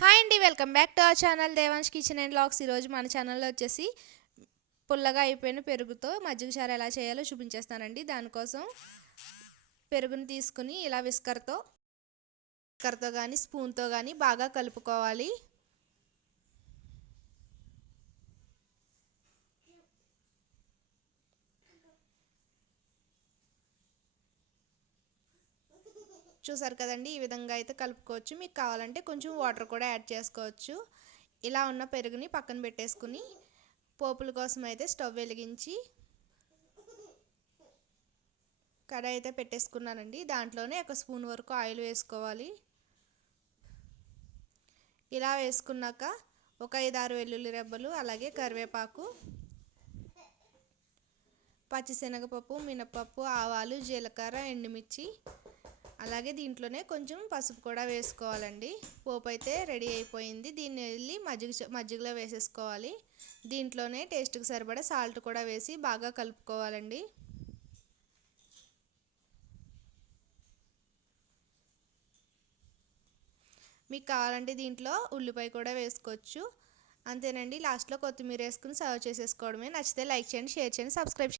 Hi అండి welcome back to our channel Devansh kitchen and lakhs. ఈరోజు మన ఛానల్లో వచ్చేసి పుల్లగా అయిపోయిన పెరుగుతో మజ్జిగ చారు ఎలా చేయాలో చూపించేస్తానండి. దానికోసం పెరుగుని తీసుకుని ఇలా విస్కర్తో విస్కర్తో కానీ స్పూన్తో కానీ బాగా కలుపుకోవాలి. చూసారు కదండి ఈ విధంగా అయితే కలుపుకోవచ్చు. మీకు కావాలంటే కొంచెం వాటర్ కూడా యాడ్ చేసుకోవచ్చు. ఇలా ఉన్న పెరుగుని పక్కన పెట్టేసుకుని పోపుల కోసం అయితే స్టవ్ వెలిగించి కడాయి అయితే పెట్టేసుకున్నానండి. దాంట్లోనే ఒక స్పూన్ వరకు ఆయిల్ వేసుకోవాలి. ఇలా వేసుకున్నాక ఒక ఐదారు వెల్లుల్లి రెబ్బలు అలాగే కరివేపాకు పచ్చిశనగపప్పు మినపప్పు ఆవాలు జీలకర్ర ఎండుమిర్చి అలాగే దీంట్లోనే కొంచెం పసుపు కూడా వేసుకోవాలండి. పోపు అయితే రెడీ అయిపోయింది. దీన్ని వెళ్ళి మజ్జిగ మజ్జిగలో వేసేసుకోవాలి. దీంట్లోనే టేస్ట్కి సరిపడా సాల్ట్ కూడా వేసి బాగా కలుపుకోవాలండి. మీకు కావాలంటే దీంట్లో ఉల్లిపాయ కూడా వేసుకోవచ్చు. అంతేనండి. లాస్ట్లో కొత్తిమీర వేసుకుని సర్వ్ చేసేసుకోవడమే. నచ్చితే లైక్ చేయండి షేర్ చేయండి సబ్స్క్రైబ్